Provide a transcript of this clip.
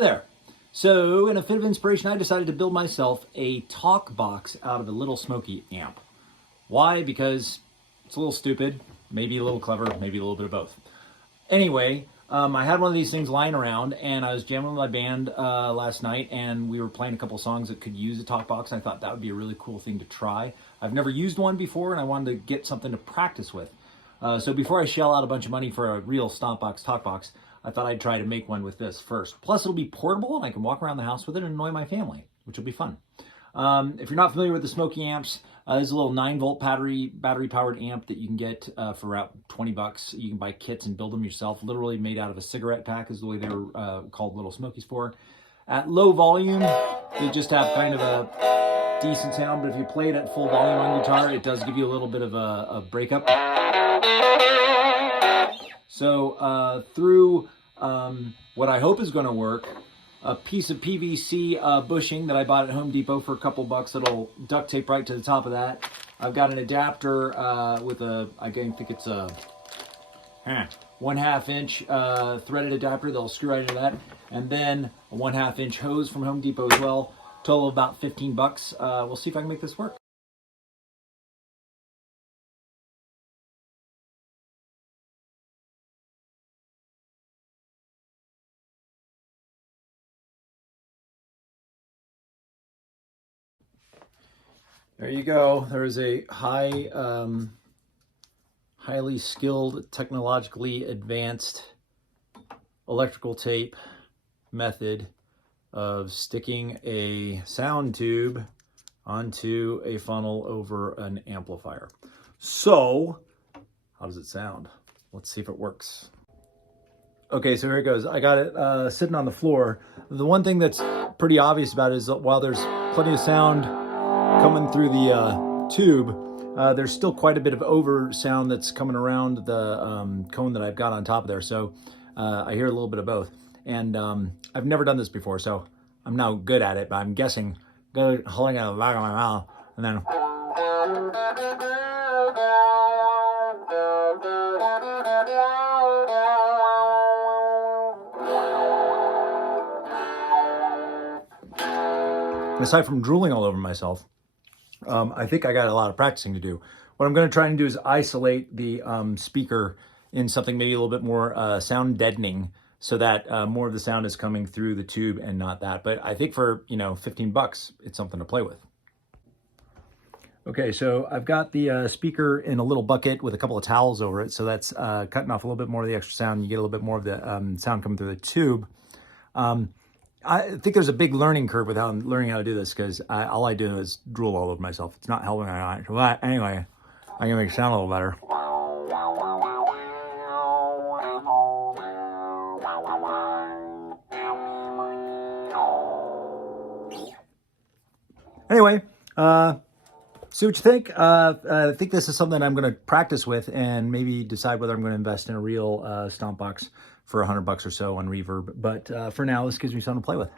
there. So in a fit of inspiration, I decided to build myself a talk box out of a little Smokey amp. Why? Because it's a little stupid, maybe a little clever, maybe a little bit of both. Anyway, I had one of these things lying around, and I was jamming with my band last night, and we were playing a couple songs that could use a talk box. I thought that would be a really cool thing to try. I've never used one before, and I wanted to get something to practice with. So before I shell out a bunch of money for a real stomp box, talk box, I thought I'd try to make one with this first. Plus, it'll be portable, and I can walk around the house with it and annoy my family, which will be fun. If you're not familiar with the Smokey amps, there's a little 9-volt battery-powered amp that you can get for about 20 bucks. You can buy kits and build them yourself, literally made out of a cigarette pack is the way they were called Little Smokies for. At low volume, they just have kind of a decent sound, but if you play it at full volume on guitar, it does give you a little bit of a breakup. So through what I hope is going to work, a piece of PVC bushing that I bought at Home Depot for a couple bucks that'll duct tape right to the top of that. I've got an adapter with I think it's a 1/2 inch threaded adapter that'll screw right into that. And then a 1/2 inch hose from Home Depot as well. Total of about 15 bucks. We'll see if I can make this work. There you go. There is a highly skilled, technologically advanced electrical tape method of sticking a sound tube onto a funnel over an amplifier. So, how does it sound? Let's see if it works. Okay, so here it goes. I got it sitting on the floor. The one thing that's pretty obvious about it is that while there's plenty of sound coming through the tube, there's still quite a bit of over sound that's coming around the cone that I've got on top of there. So I hear a little bit of both. And I've never done this before, so I'm now good at it, but I'm guessing, holding out of the back of my mouth, and then... Aside from drooling all over myself, I think I got a lot of practicing to do. What I'm going to try and do is isolate the speaker in something maybe a little bit more sound deadening, so that more of the sound is coming through the tube and not that. But I think for, 15 bucks, it's something to play with. Okay, so I've got the speaker in a little bucket with a couple of towels over it, so that's cutting off a little bit more of the extra sound. You get a little bit more of the sound coming through the tube. I think there's a big learning curve with learning how to do this, because all I do is drool all over myself. It's not helping. But anyway, I can make it sound a little better. Anyway, see what you think. I think this is something I'm going to practice with and maybe decide whether I'm going to invest in a real stomp box for $100 or so on Reverb. But for now, this gives me something to play with.